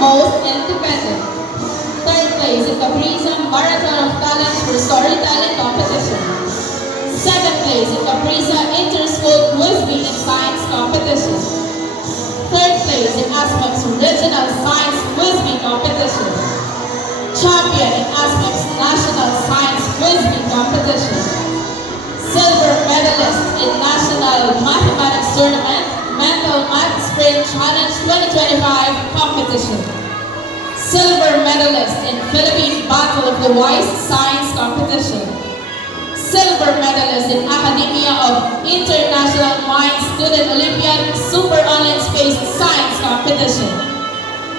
most independent. Third place in Caprisa Marathon of Talents for Storytelling Competition. Second place in Caprisa Interschool Quiz-Bee in Science Competition. Third place in ASMEP's Regional Science Quiz-Bee Competition. Champion in ASMEP's National Science Quiz-Bee Competition. Silver medalist in National Mathematics Tournament Mental Math Spring Challenge 2025 Competition. Silver medalist in Philippine Battle of the Wise Science Competition. Silver medalist in Academia of International Mind Student Olympiad Super Online Space Science Competition.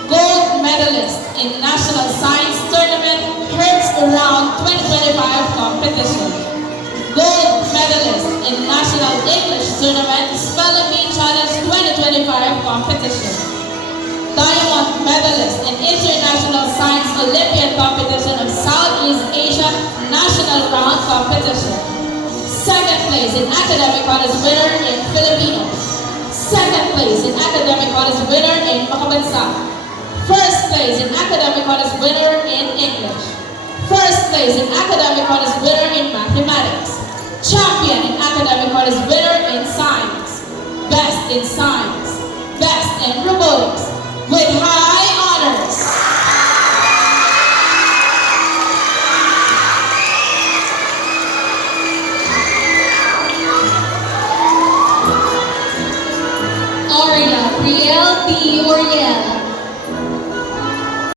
Gold medalist in National Science Tournament Hertz Around 2025 Competition. Gold medalist in National English Tournament Spelling Bee Challenge 2025 Competition. Diamond medalist in International Science Olympiad Competition of Southeast Asia National Round Competition. Second place in Academic Honors winner in Filipino. Second place in Academic Honors winner in Makabansa. First place in Academic Honors winner in English. First place in Academic Honors winner in Mathematics. Champion in Academic Honors winner in Science. Best in Science. Best in Robotics. With high